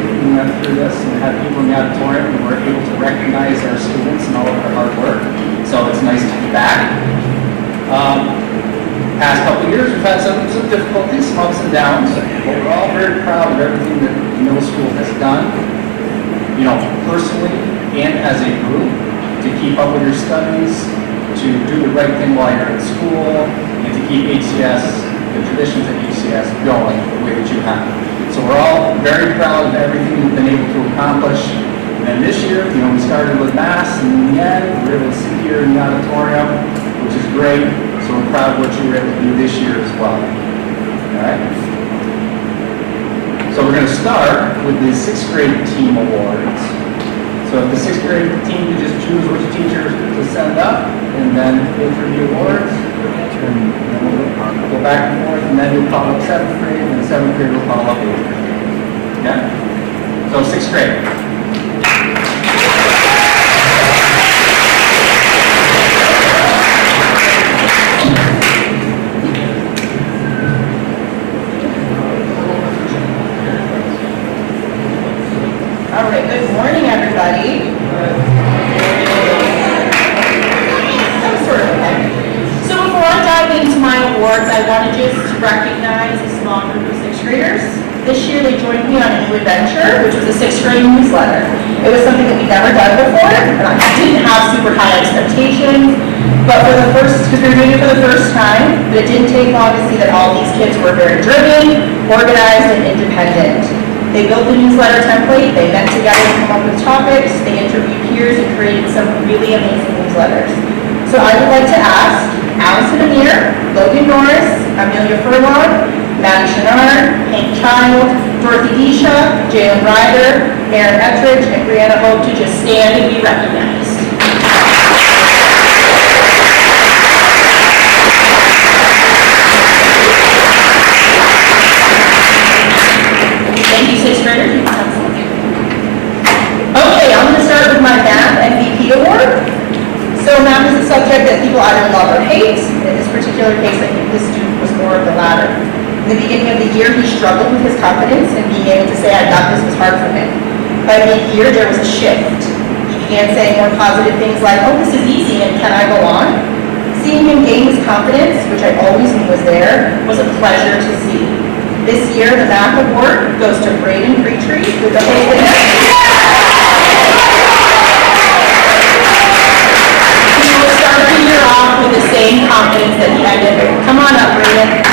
grade, we went through this and had people in the auditorium and were able to recognize our students and all of their hard work. So it's nice to be back. Past couple of years, we've had some difficulties, some ups and downs, but we're all very proud of everything that the middle school has done, personally and as a group, to keep up with your studies, to do the right thing while you're in school, and to keep HCS, the traditions of HCS, going the way that you have. So we're all very proud of everything we've been able to accomplish. And then this year, we started with Mass, and in the end, we were able to sit here in the auditorium, which is great. So we're proud of what you were able to do this year as well. All right? So we're going to start with the 6th grade team awards. So if the 6th grade team, you just choose which teachers to send up, and then go through the awards, and then we'll go back and forth, and then you'll call up 7th grade, and 7th grade will call up 8th grade. Okay? So 6th grade. All right, good morning, everybody. So before I dive into my awards, I want to just recognize a small group of 6th graders. This year they joined me on a new adventure, which was a 6th grade newsletter. It was something that we'd never done before, and I didn't have super high expectations, but because we were doing it for the first time, but it didn't take long to see that all these kids were very driven, organized, and independent. They built the newsletter template, they met together to come up with topics, they interviewed peers and created some really amazing newsletters. So I would like to ask Allison Amir, Logan Norris, Amelia Furlong, Maddie Chenard, Hank Child, Dorothy Disha, Jalen Ryder, Aaron Ettridge, and Brianna Hope to just stand and be recognized. Thank you, 6th graders. You can have some. Okay, I'm going to start with my math MVP award. So math is a subject that people either love or hate. In this particular case, I think this student was more of the latter. In the beginning of the year, he struggled with his confidence, and being able to say, I got this was hard for him. By mid-year, there was a shift. He began saying more positive things like, oh, this is easy, and can I go on? Seeing him gain his confidence, which I always knew was there, was a pleasure to see. This year, the math award goes to Braden Pretree with the whole thing. He will start the year off with the same confidence that he had in. Come on up, Braden.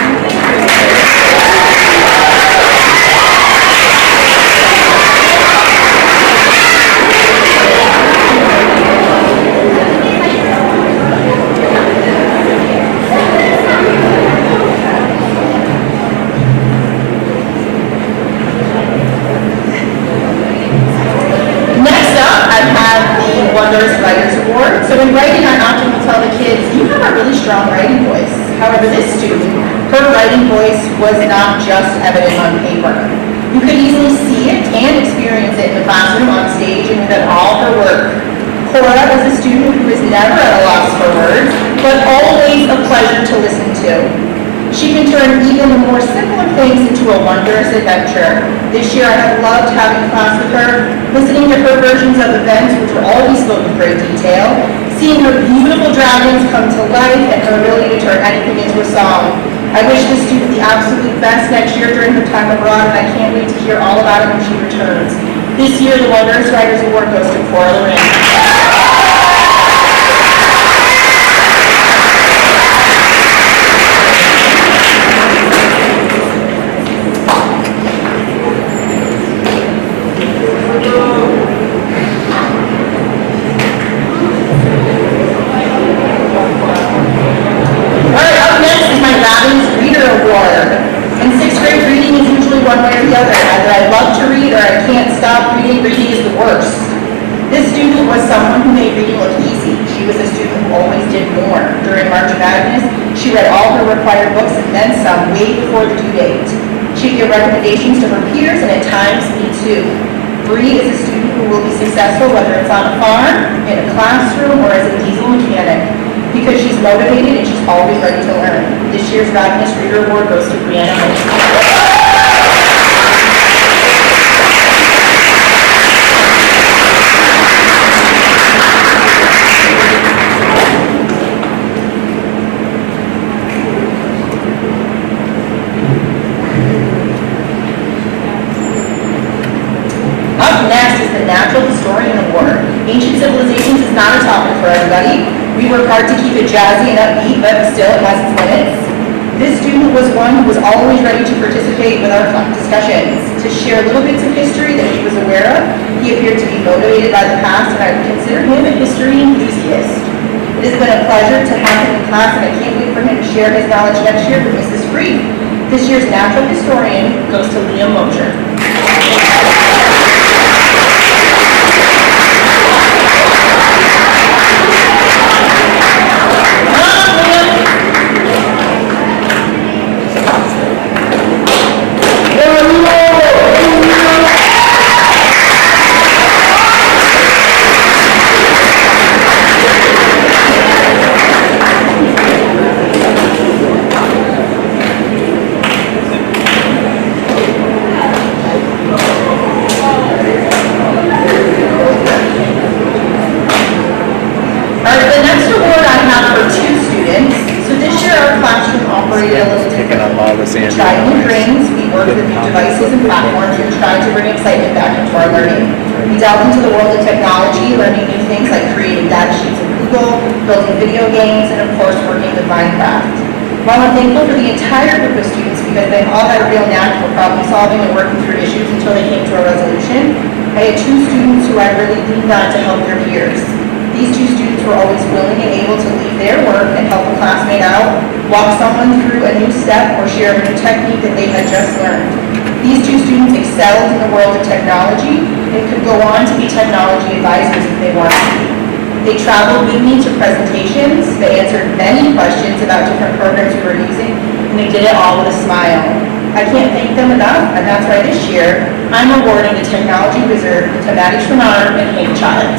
Wondrous Writers Award. So in writing, I often will tell the kids, you have a really strong writing voice. However, this student, her writing voice was not just evident on paper. You could easily see it and experience it in the classroom, on stage, and in all her work. Cora is a student who is never at a loss for words, but always a pleasure to listen to. She can turn even the more simpler things into a wondrous adventure. This year I have loved having class with her, listening to her versions of events which were always spoken in great detail, seeing her beautiful dragons come to life and her ability to turn anything into a song. I wish this student the absolute best next year during her time abroad, and I can't wait to hear all about it when she returns. This year the Wondrous Writers Award goes to Cora Loren. Reading is the worst. This student was someone who made reading look easy. She was a student who always did more. During March Madness, she read all her required books and then some way before the due date. She'd give recommendations to her peers and at times me too. Bree is a student who will be successful whether it's on a farm, in a classroom, or as a diesel mechanic because she's motivated and she's always ready to learn. This year's Madness Reader Award goes to Brianna Hope. Ancient civilizations is not a topic for everybody. We work hard to keep it jazzy and upbeat, but still it has its limits. This student was one who was always ready to participate with our discussions, to share little bits of history that he was aware of. He appeared to be motivated by the past, and I would consider him a history enthusiast. It has been a pleasure to have him in class, and I can't wait for him to share his knowledge next year with Mrs. Free. This year's natural historian goes to Liam Mosher. Tried new things, we worked with new devices and platforms and tried to bring excitement back into our learning. We delved into the world of technology, learning new things like creating data sheets in Google, building video games, and of course working with Minecraft. While I'm thankful for the entire group of students because they all had a real knack for problem solving and working through issues until they came to a resolution, I had two students who I really leaned on to help their peers. These two students were always willing and able to leave their work and help a classmate out, walk someone through a new step, or share a new technique that they had just learned. These two students excelled in the world of technology and could go on to be technology advisors if they wanted to be. They traveled with me to presentations, they answered many questions about different programs we were using, and they did it all with a smile. I can't thank them enough, and that's why this year, I'm awarding the Technology Wizard to Maddie Schrenar and Hank Child.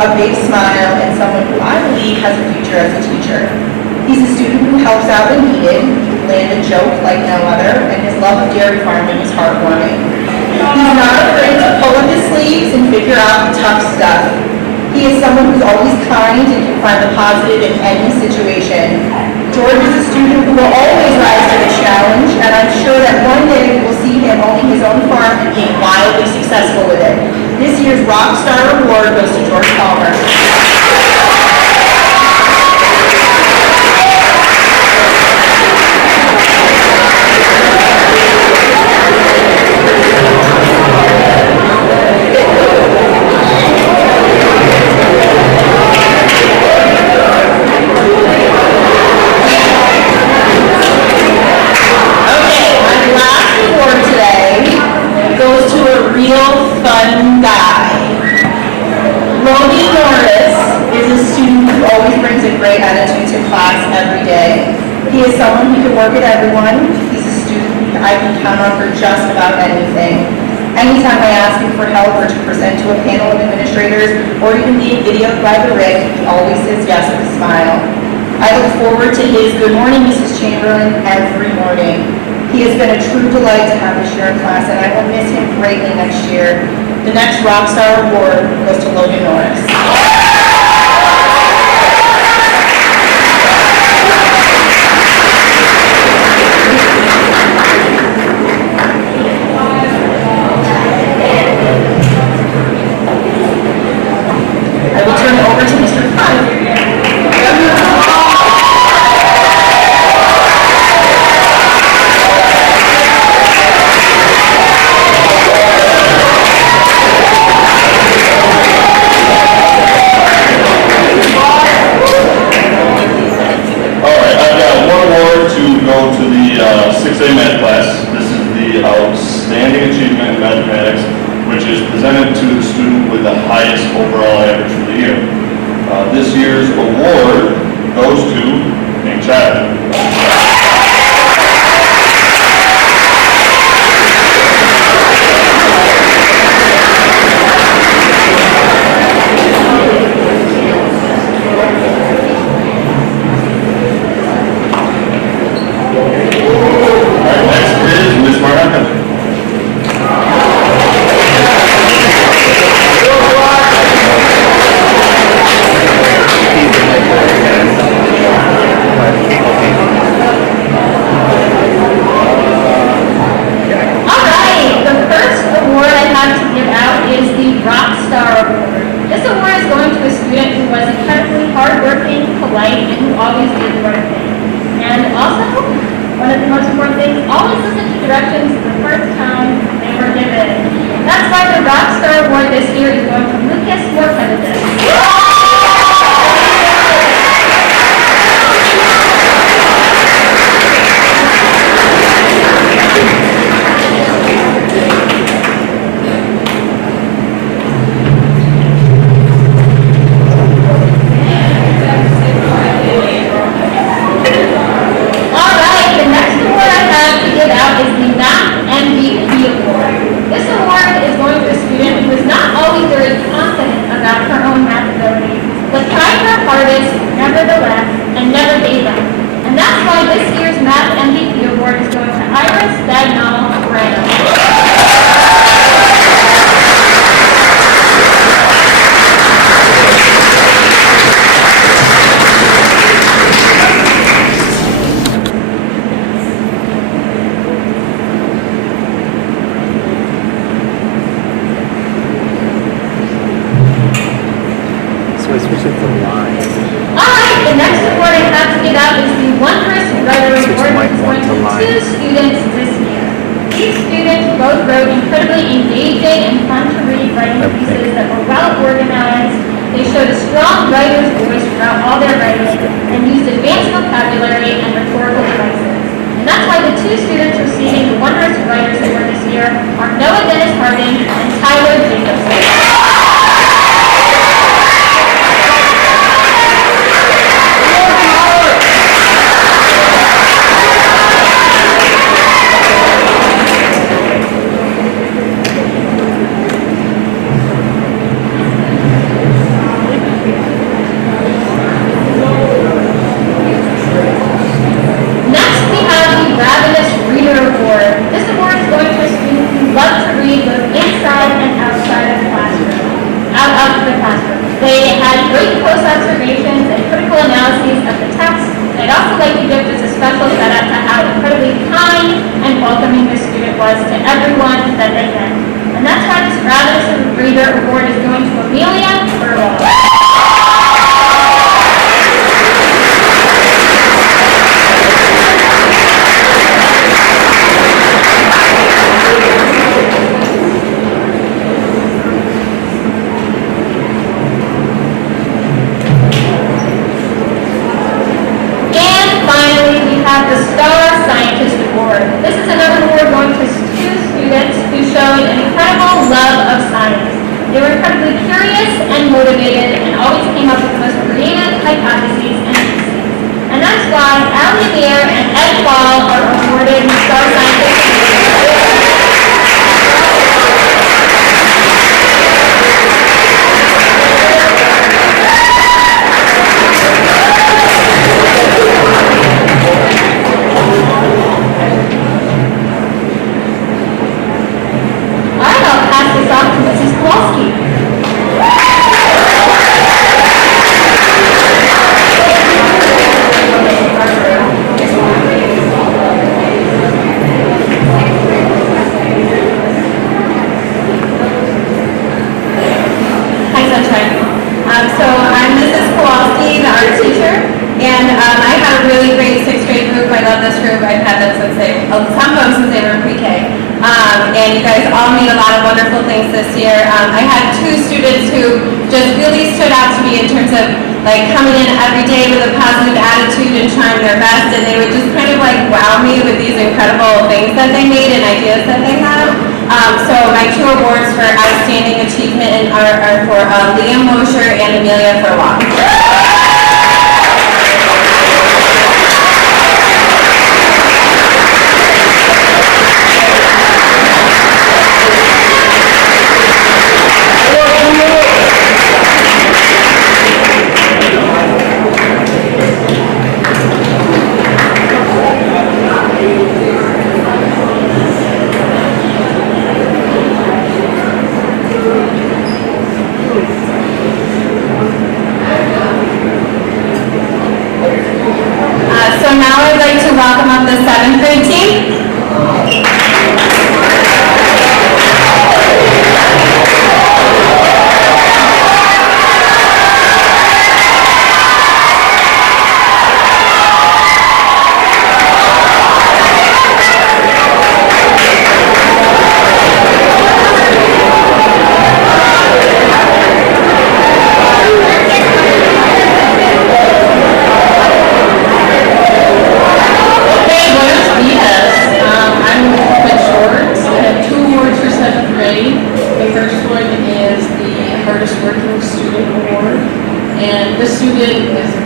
A big smile, and someone who I believe has a future as a teacher. He's a student who helps out when needed, he can land a joke like no other, and his love of dairy farming is heartwarming. He's not afraid to pull up his sleeves and figure out the tough stuff. He is someone who's always kind and can find the positive in any situation. George is a student who will always rise to the challenge, and I'm sure that one day we will see him owning his own farm and being wildly successful with it. This year's Rockstar Award goes to George Palmer. He is someone who can work with everyone. He's a student I can count on for just about anything. Anytime I ask him for help or to present to a panel of administrators or even being videoed by the rig, he always says yes with a smile. I look forward to his "Good morning, Mrs. Chamberlain" every morning. He has been a true delight to have this year in class, and I will miss him greatly next year. The next Rockstar Award goes to Logan Norris. This year's award goes to Hank Child. always did the right thing. And also, one of the most important things, always listen to directions the first time they were given. That's why the Rockstar Award this year is going to Lucas Morfenidis. Nevertheless, and never gave up. And that's why this year's Math MVP Award is going to Iris Bagnall Brano. The next award I have to give out is the Wondrous Writer Award, which is going to two students this year. These students both wrote incredibly engaging and fun to read writing pieces that were well organized. They showed a strong writer's voice throughout all their writing and used advanced vocabulary and rhetorical devices. And that's why the two students receiving the Wondrous Writers Award this year are Noah Dennis Harding and Tyler Jacobson. They had great close observations and critical analyses of the text. And I'd also like to give just a special shout out to how incredibly kind and welcoming the student was to everyone that they met. And that's why this Ravenous Reader Award is going to Amelia Burwell. The Star Scientist Award. This is another award going to two students who showed an incredible love of science. They were incredibly curious and motivated and always came up with the most creative hypotheses and theses. And that's why Allie Lear and Ed Ball are awarded the Star Scientist Award. So I'm Mrs. Kowalski, the art teacher, and I had a really great sixth grade group. I love this group. I've had them since some of them since they were pre-K. And you guys all made a lot of wonderful things this year. I had two students who just really stood out to me in terms of like coming in every day with a positive attitude and trying their best, and they would just kind of like wow me with these incredible things that they made and ideas that they had. So my two awards for outstanding achievement are for Liam Mosher and Amelia Furlong.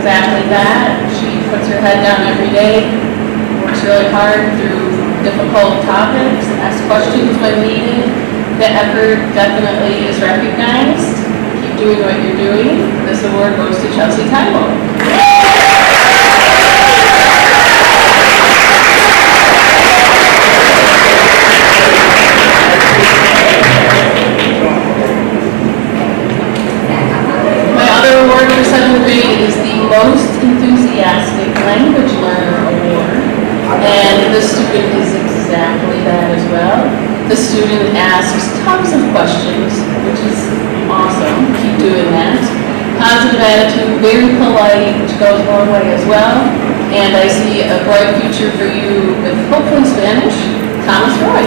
exactly that. She puts her head down every day, works really hard through difficult topics, asks questions when needed. The effort definitely is recognized. Keep doing what you're doing. This award goes to Chelsea Tymel. My other award for 7th grade is the Most Enthusiastic Language Learner Award. And the student is exactly that as well. The student asks tons of questions, which is awesome. Keep doing that. Positive attitude, very polite, which goes a long way as well. And I see a bright future for you with hopefully Spanish, Thomas Roy.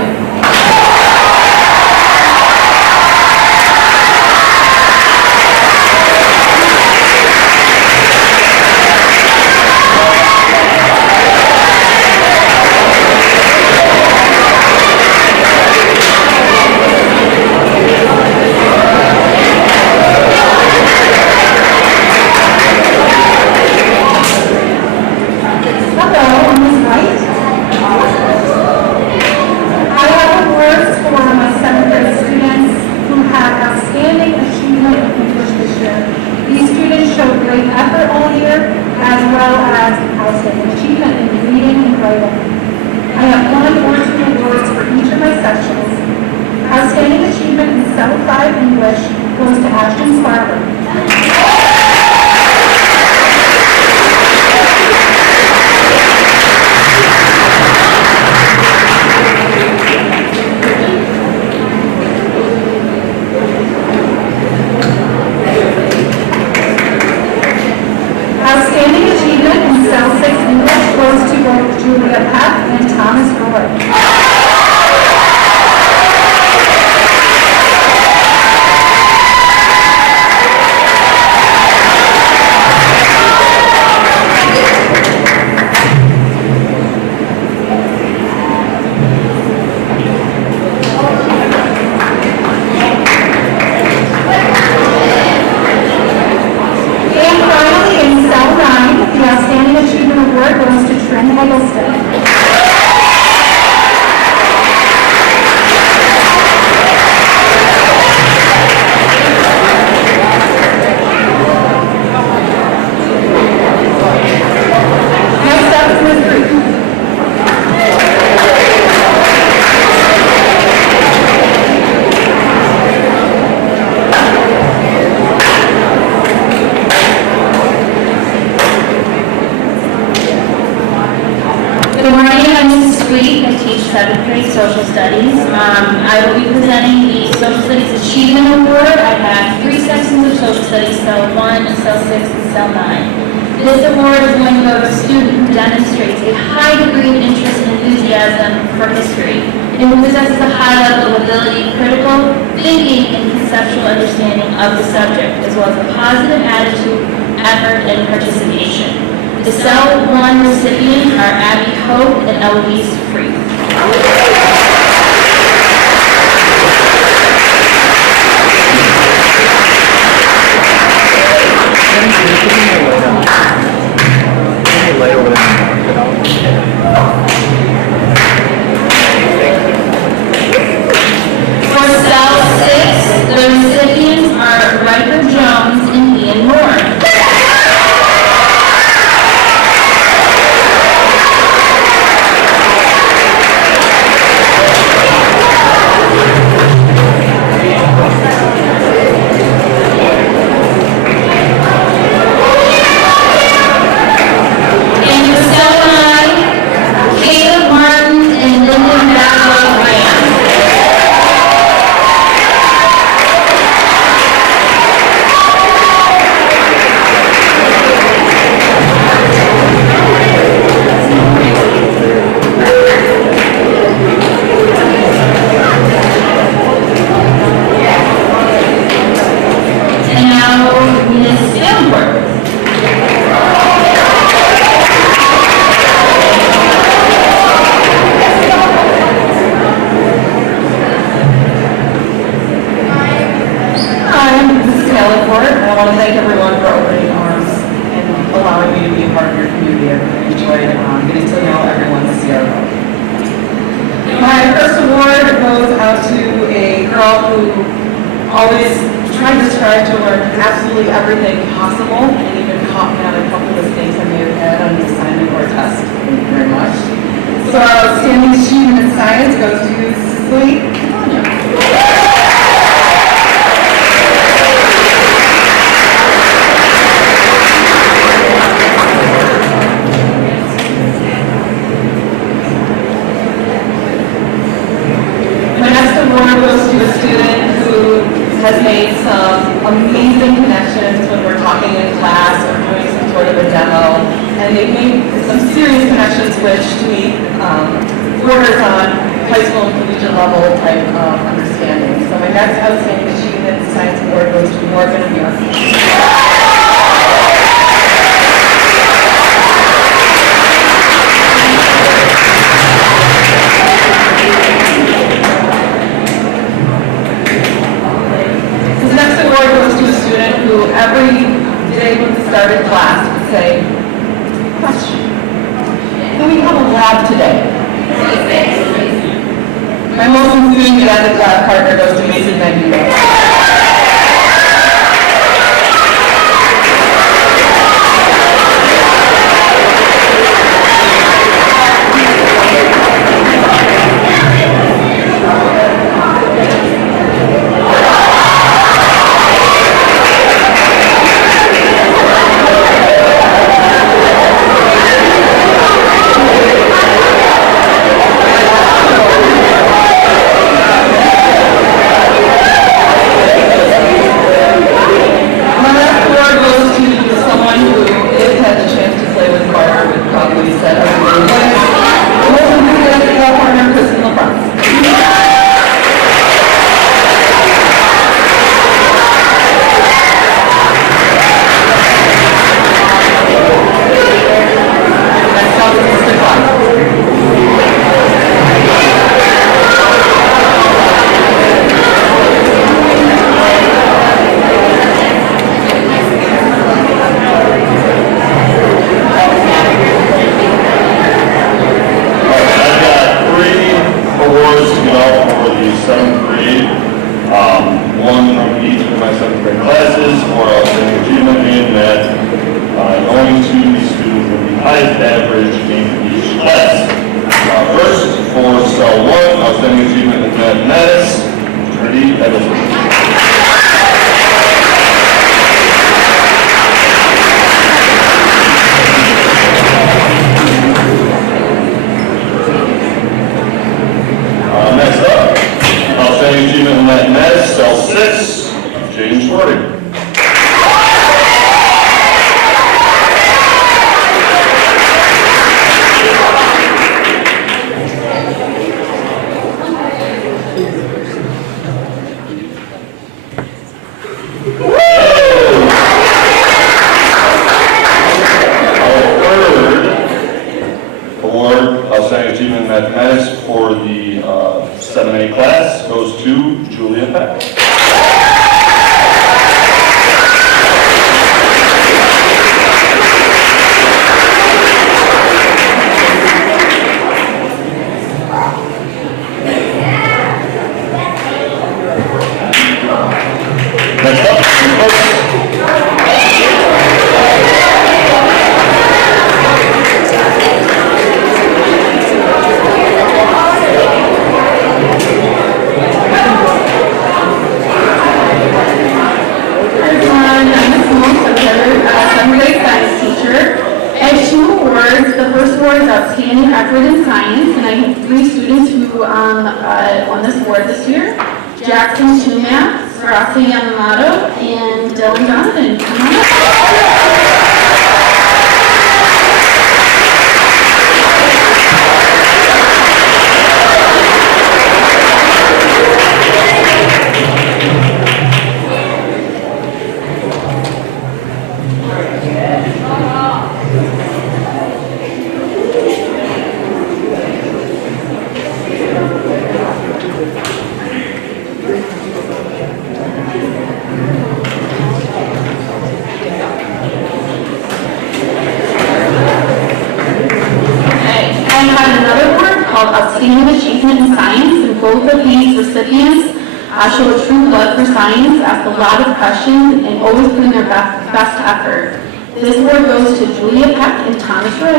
Social Studies. I will be presenting the Social Studies Achievement Award. I have 3 sections of Social Studies, Cell 1, Cell 6, and Cell 9. This award is going to go to a student who demonstrates a high degree of interest and enthusiasm for history, and who possesses a high level of ability, critical thinking, and conceptual understanding of the subject, as well as a positive attitude, effort, and participation. The Cell 1 recipients are Abby Hope and Eloise Freeth. For Cell 6, the recipients are Riker Jones and Ian Moore. always tried to strive to learn absolutely everything possible, and even caught me on a couple of mistakes I may have had on an assignment or a test. Thank you very much. So our outstanding achievement in science goes to Cicely Catania. My next award goes to a student who has made some amazing connections when we're talking in class or doing some sort of a demo. And they've made some serious connections which to me borders on high school and collegiate level type of understanding. So my next outstanding achievement science award goes to Morgan Amir. This next award goes to a student who every day when we started class would say, question, can we have a lab today? My most enthusiastic lab partner goes to Mason Magneto. Outstanding Achievement in Science, and both of these recipients show a true love for science, ask a lot of questions, and always put in their best effort. This award goes to Julia Peck and Thomas Roy.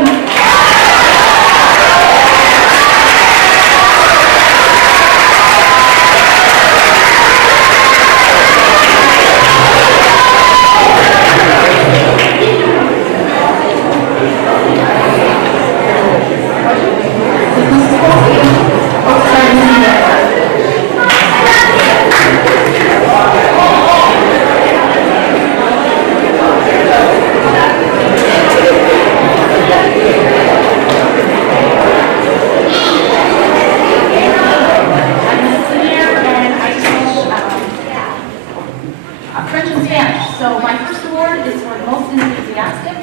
French and Spanish. So my first award is for the most enthusiastic.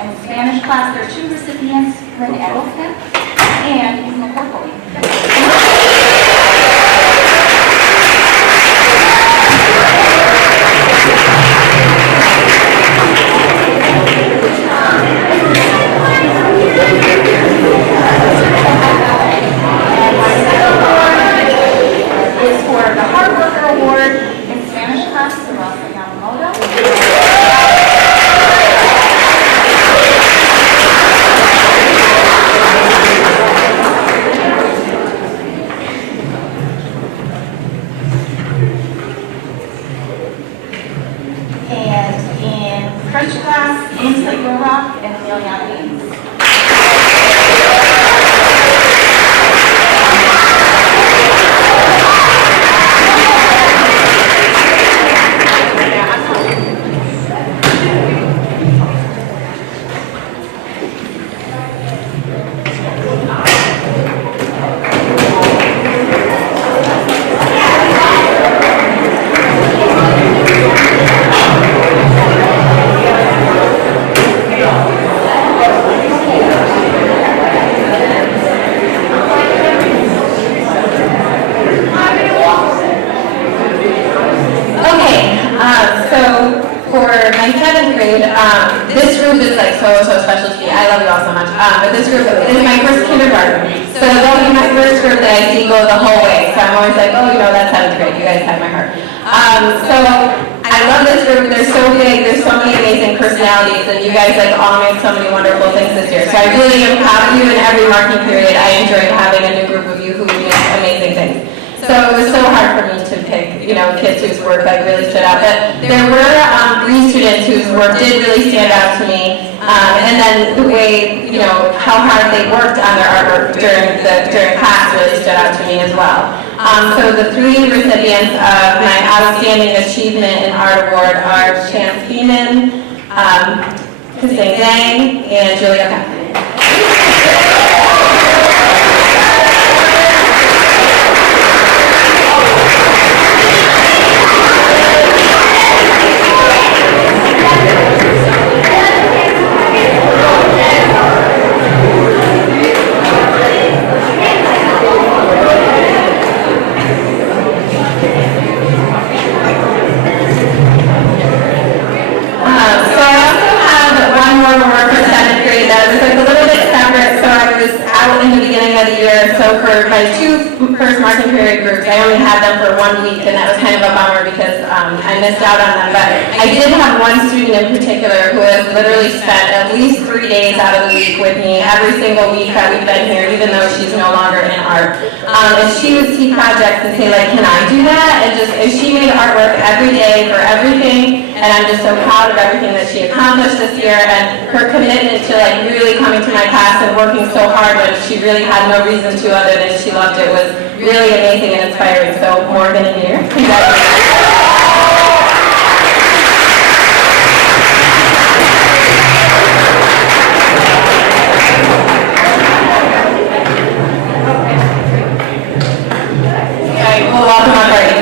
In the Spanish class, there are two recipients, Lynn Edelson and Eve McCorkle. Is for the Hard Worker Award in Spanish class, Sarasa Yamamoto. And in French class, Ainsley Rohrock and Liliana Hayes. So for my 7th grade, this group is like so special to me. I love you all so much. But this group is my first kindergarten. So they'll be my first group that I see go the whole way. So I'm always like, oh, you know, that's 7th grade. You guys have my heart. So I love this group. They're so big. There's so many amazing personalities. And you guys like all made so many wonderful things this year. So I really am proud of you. In every marking period, I enjoyed having a new group of you who did amazing things. So it was so hard for me to pick, you know, kids whose work like really stood out. But there were 3 students whose work did really stand out to me. And then the way, you know, how hard they worked on their artwork during class really stood out to me as well. So the 3 recipients of my Outstanding Achievement in Art Award are Chance Beeman, Hussein Zhang, and Julia Peck. In the beginning of the year, so for my 2 first marking period groups, I only had them for 1 week, and that was kind of a bummer because I missed out on them. But I did have one student in particular who has literally spent at least 3 days out of the week with me every single week that we've been here, even though she's no longer in art. And she would see projects and say, like, can I do that? And she made artwork every day for everything, and I'm just so proud of everything that she accomplished this year, and her commitment to like really coming to my class and working so hard when she really had no reason to other than she loved it was really amazing and inspiring. So Morgan and Amir, congratulations. Well, welcome on party.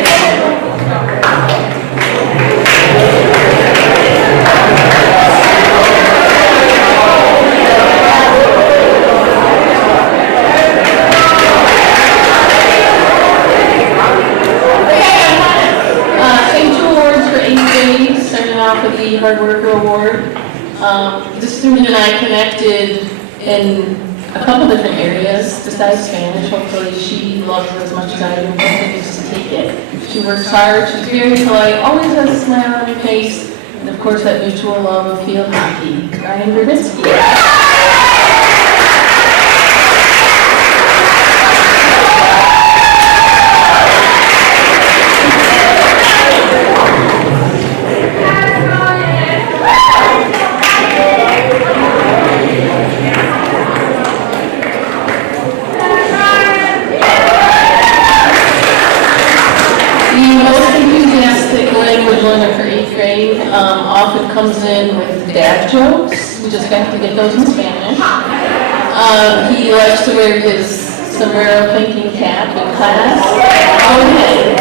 With the Hard Worker Award. The student and I connected in a couple different areas besides Spanish. Hopefully she loves it as much as I do and continues to take it. She works hard, she's very polite, always has a smile on her face, and of course that mutual love of field hockey. Ryan Verbitsky. Often comes in with dad jokes. We just have to get those in Spanish. He likes to wear his sombrero thinking cap in class. Okay.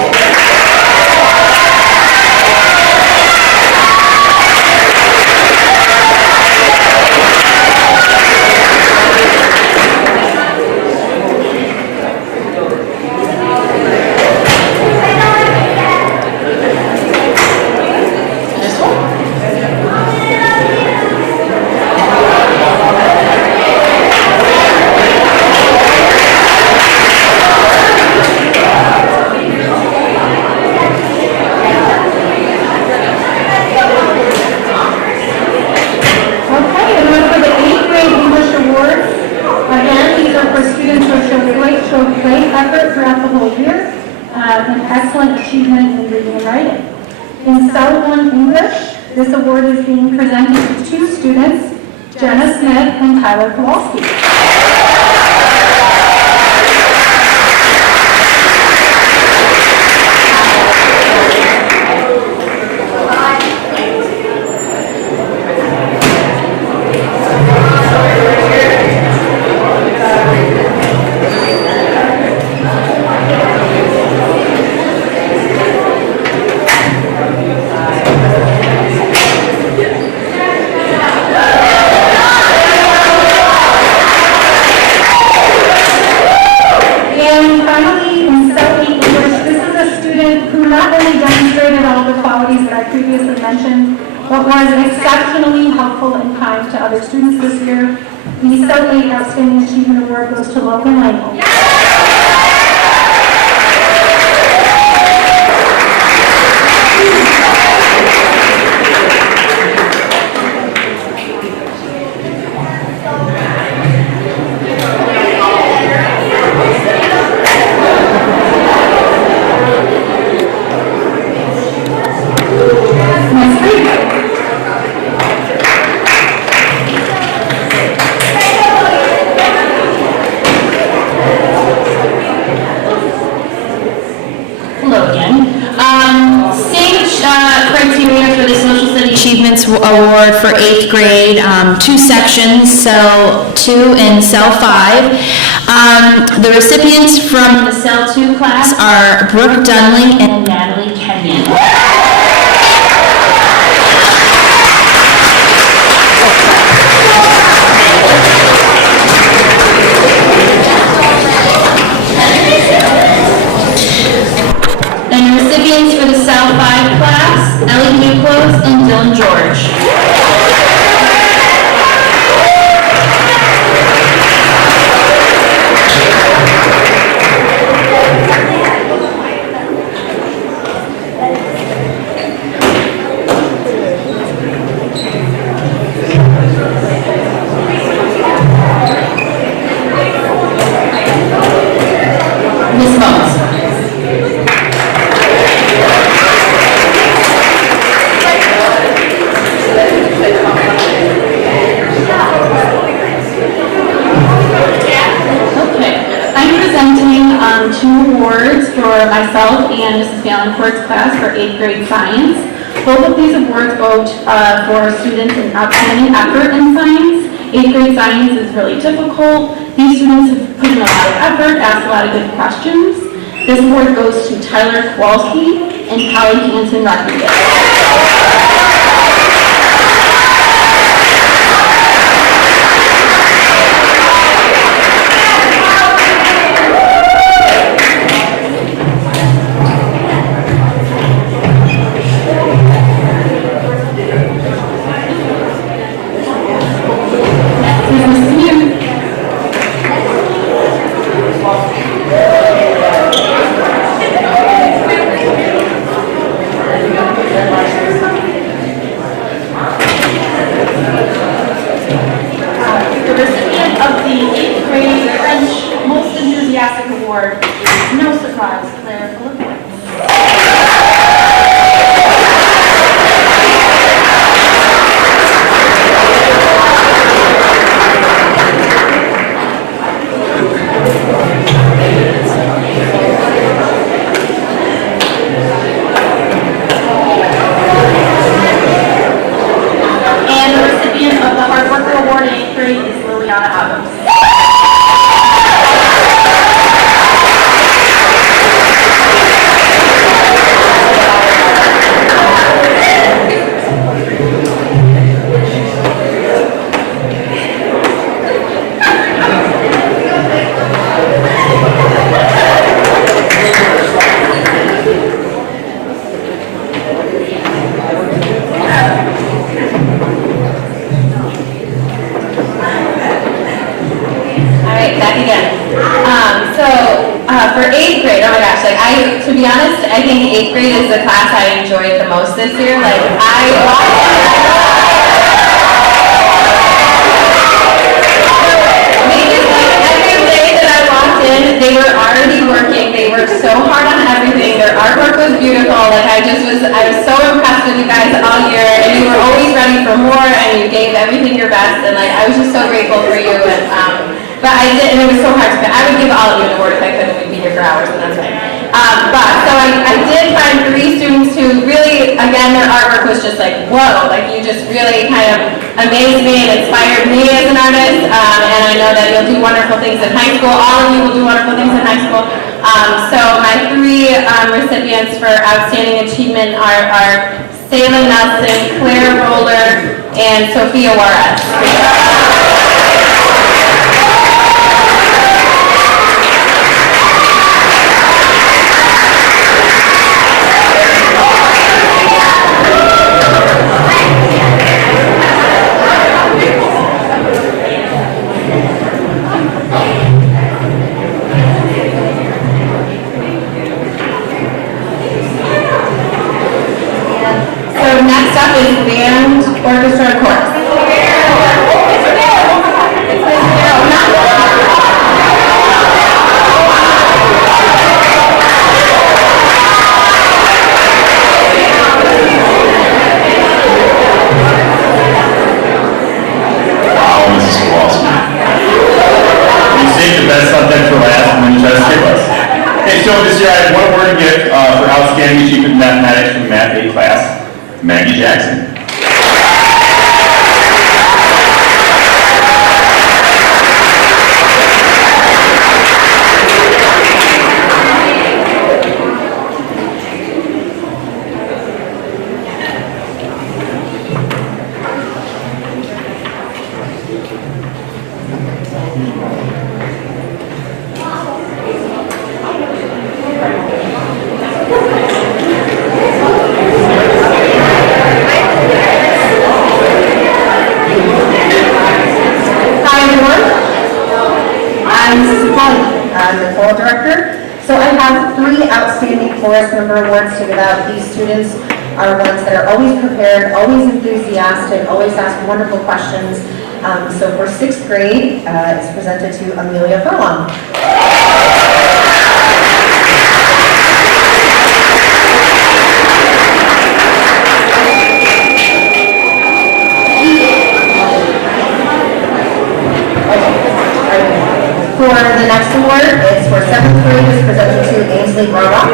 This award is being presented to two students, Jenna Smith and Tyler Kowalski. But was exceptionally helpful and kind to other students this year. The South 8 Outstanding Achievement Award goes to Logan Langel. Achievements Award for 8th grade, two sections, Cell 2 and Cell 5. The recipients from the Cell 2 class are Brooke Dunley and Natalie Kenyon. And recipients for the Cell 5 class, Ellie Duclos and Dylan George. Miss Moss. Two awards for myself and Mrs. Valancourt's class for 8th grade science. Both of these awards go for students in outstanding effort in science. 8th grade science is really difficult. These students have put in a lot of effort, asked a lot of good questions. This award goes to Tyler Kowalski and Holly Hansen Rodriguez. I think 8th grade is the class I enjoyed the most this year. Like, every day that I walked in, they were already working. They worked so hard on everything. Their artwork was beautiful. Like, I was so impressed with you guys all year, and you were always ready for more, and you gave everything your best, and like, I was just so grateful for you. And but I did, and it was so hard to pick. I would give all of you an award if I could, and we'd be here for hours, and that's fine. So I did find 3 students who really, again, their artwork was just like, whoa, like you just really kind of amazed me and inspired me as an artist, and I know that you'll do wonderful things in high school. All of you will do wonderful things in high school. So my 3 recipients for outstanding achievement are Salem Nelson, Claire Roller, and Sophia Juarez. Next up is band, orchestra, and chorus. Wow, this is so awesome. You saved the best subject for last and then you try to skip us. Okay, so this year I have 1 award to give for outstanding achievement in mathematics from the Math 8 class. Maggie Jackson. I'm the choral director. So I have 3 outstanding chorus member awards to give out. These students are ones that are always prepared, always enthusiastic, always ask wonderful questions. So for 6th grade, it's presented to Amelia Furlong. For the next award, it's for 7th grade, it's presented to Ainsley Brodock.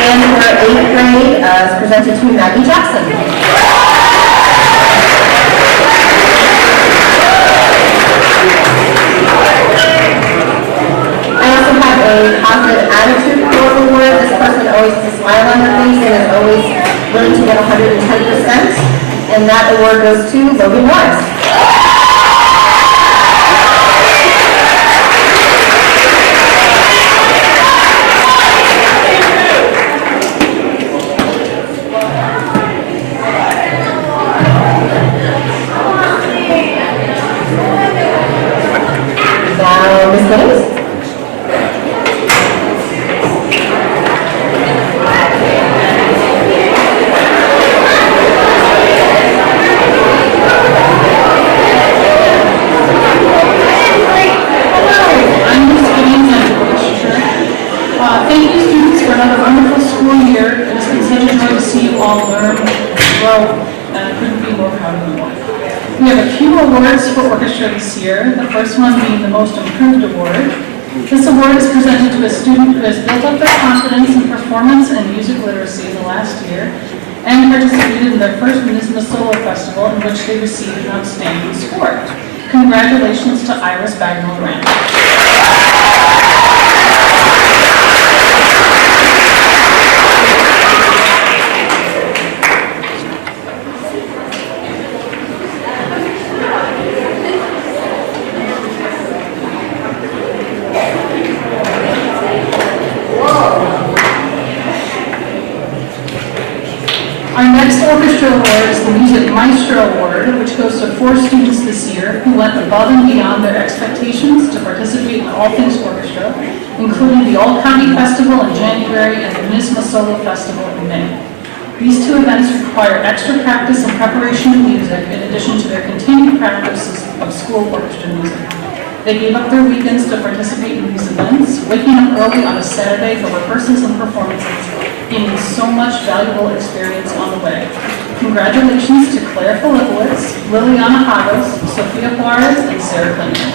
And for 8th grade, it's presented to Maggie Jackson. I also have a positive attitude award. This person always has a smile on their face and is always willing to get 110%. And that award goes to Logan Morris. Now, Ms. Williams. Thank you, students, for another wonderful school year. It has been such a joy to see you all learn and grow, and I couldn't be more proud of you all. We have a few awards for orchestra this year, the first one being the Most Improved Award. This award is presented to a student who has built up their confidence in performance and music literacy in the last year, and participated in their first Municipal Solo Festival, in which they received an outstanding score. Congratulations to Iris Bagnall-Grant. Our next orchestra Orchestra Award is the Music Maestro Award, which goes to 4 students this year who went above and beyond their expectations to participate in all things orchestra, including the All County Festival in January and the Misma Solo Festival in May. These 2 events require extra practice and preparation of music in addition to their continued practice of school orchestra music. They gave up their weekends to participate in these events, waking up early on a Saturday for rehearsals and performances, gaining so much valuable experience on the way. Congratulations to Claire Filipowitz, Liliana Hagos, Sophia Juarez, and Sarah Clinton.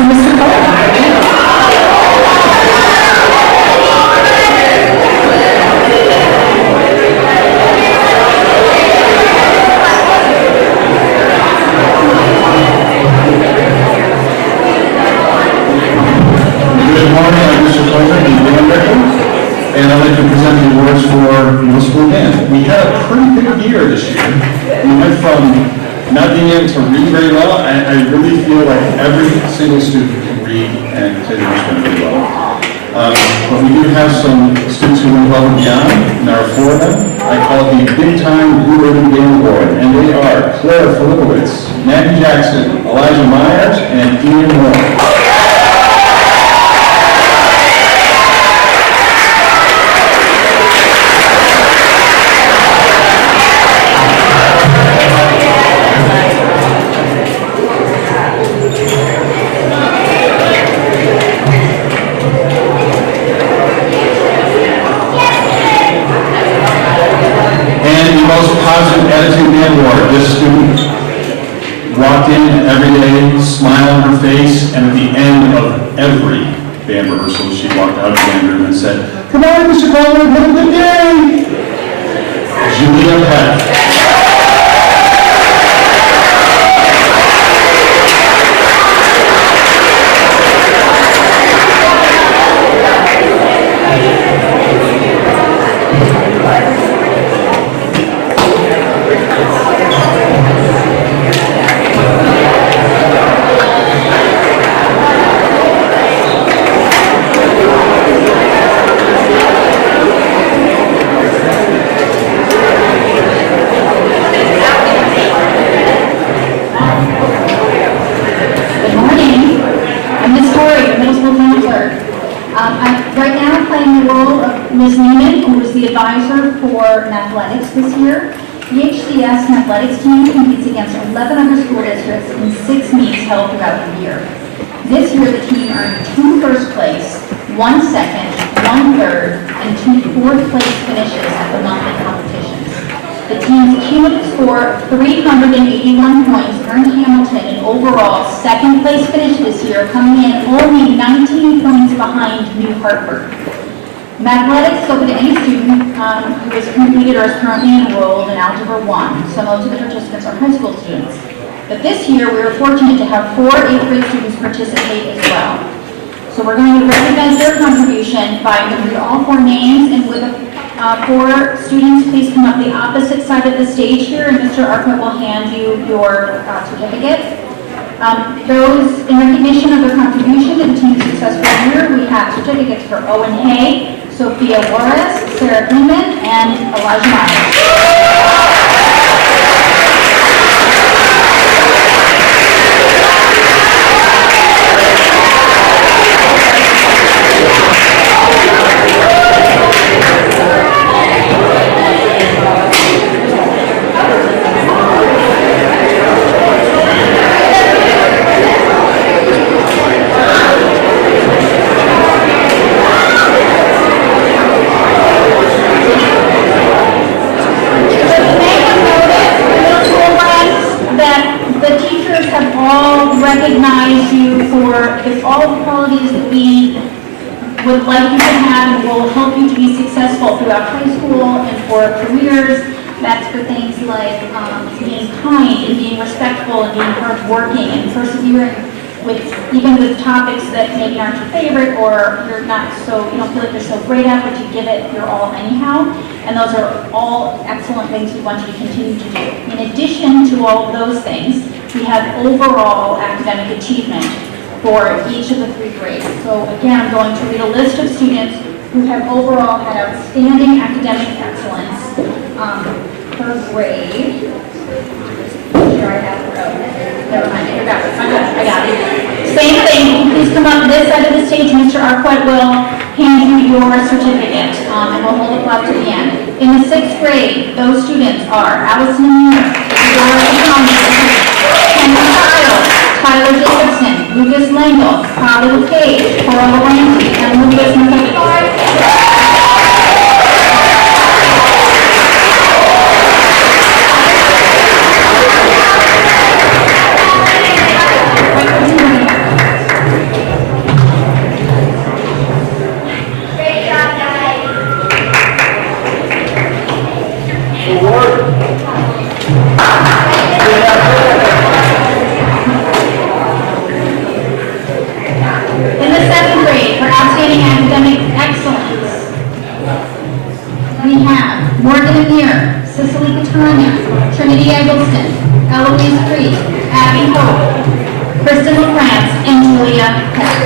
Mr. Cole. Good morning, I'm Mr. Coleman, the band director, and I'd like to present the awards for middle school band. We had a pretty big year this year. We went from not being able to read very well. I really feel like every single student can read and play the instrument really well. But we do have some students who went above and beyond, and there are 4 of them. I call it the Big Time Blue Ribbon Band Award, and they are Claire Filipowitz, Maggie Jackson, Elijah Myers, and Ian Moore. Positive Attitude Band Award. This student walked in every day, smile on her face, and at the end of every band rehearsal, she walked out of the band room and said, "Come on, Mr. Coleman, have a good day!" Julia Peck. Athletics this year. The HCS athletics team competes against 11 other school districts in 6 meets held throughout the year. This year, the team earned 2 first place, 1 second, 1 third, and 2 fourth place finishes at the monthly competitions. The team's cumulative score of 381 points earned Hamilton an overall 2nd place finish this year, coming in only 19 points behind New Hartford. Athletics is open to any student who has completed or is currently enrolled in Algebra 1, so most of the participants are high school students. But this year, we were fortunate to have 4 8th grade students participate as well. So we're going to recognize their contribution by reading all 4 names, and with 4 students, please come up the opposite side of the stage here, and Mr. Arkman will hand you your certificate. Those in recognition of their contribution to the team's successful year, we have certificates for Owen Hay, Sophia Juarez, Sarah Kleeman, and Elijah Myers. Recognize you for all the qualities that we would like you to have and will help you to be successful throughout high school and for careers. That's for things like being kind and being respectful and being hardworking and persevering with, even with topics that maybe aren't your favorite or you're not so, you don't feel like you're so great at, but you give it your all anyhow. And those are all excellent things we want you to continue to do. In addition to all of those things, we have overall academic achievement for each of the 3 grades. So again, I'm going to read a list of students who have overall had outstanding academic excellence per grade. Here I have, never mind, I forgot it. I got it. Same thing, please come up this side of the stage. Mr. Arquette will hand you your certificate, and we'll hold it up to the end. In the 6th grade, those students are Allison Amir, Dora Thomas, Henry Kyle, Tyler Jacobson, Lucas Langle, Holly Cage, Corolla Ramsey, and Lucas McCoy. In the 7th grade, for outstanding academic excellence, we have Morgan Amir, Cicely Catania, Trinity Eggleston, Eloise Priest, Abby Hope, Kristen LaFrance, and Julia Peck.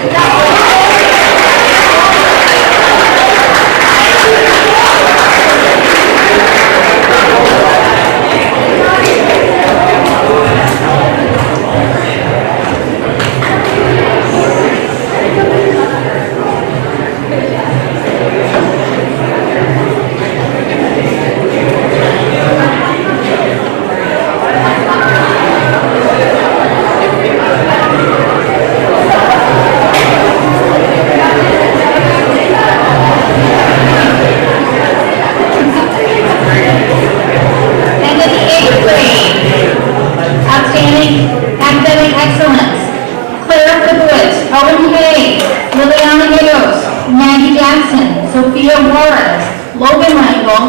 Sophia Juarez, Logan Langle,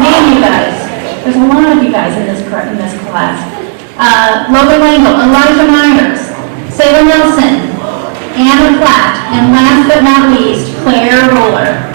man, you guys, there's a lot of you guys in this class. Logan Langle, Elijah Myers, Sarah Nelson, Anna Platt, and last but not least, Claire Roller.